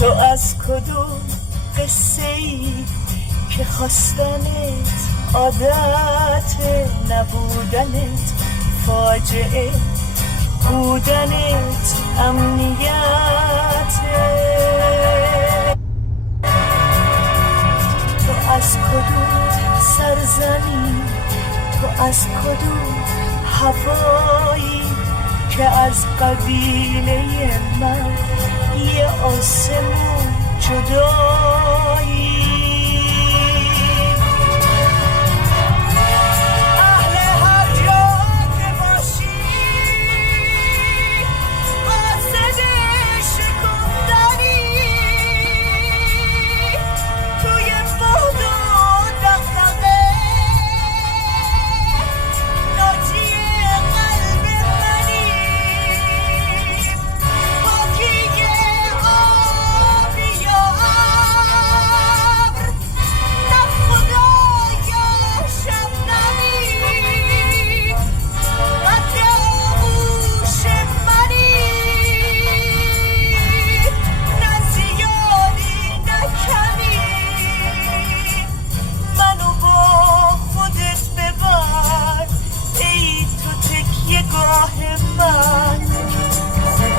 تو از کدوم قصه ای که خواستنت عادت نبودنت فاجعه بودنت امنیته تو از کدوم سرزمین تو از کدوم هوایی که از قبیله من یه آسمون جدایی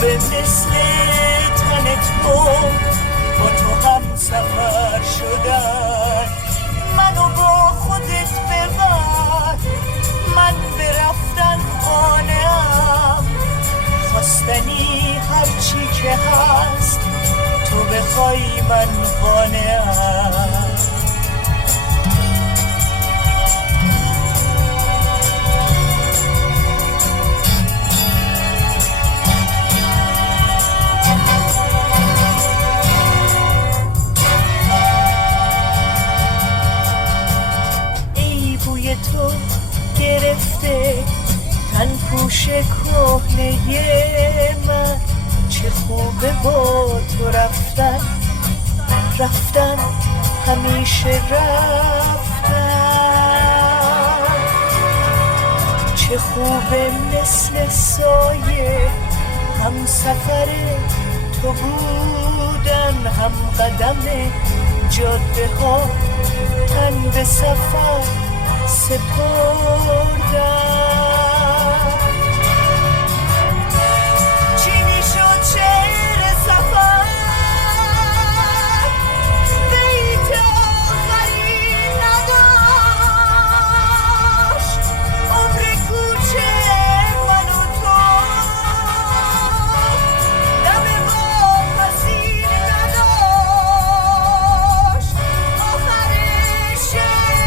به مثل تن تو با تو هم سفر شدن منو با خودت ببر من برفتن قانعم خواستنی هرچی که هست تو بخوای من قانعم تو گرفته تن پوش کهنه من چه خوبه با تو رفتن همیشه رفتن چه خوبه مثل سایه هم سفر تو بودن هم قدم جاده ها تن به سفر سپردم چینی شد شعر سفر بیت آخری نداشت عمر کوچه من و تو دم واپسی نداشت آخر شعر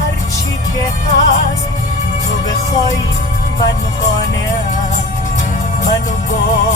هرچی که هست تو بخوای من قانعم منو با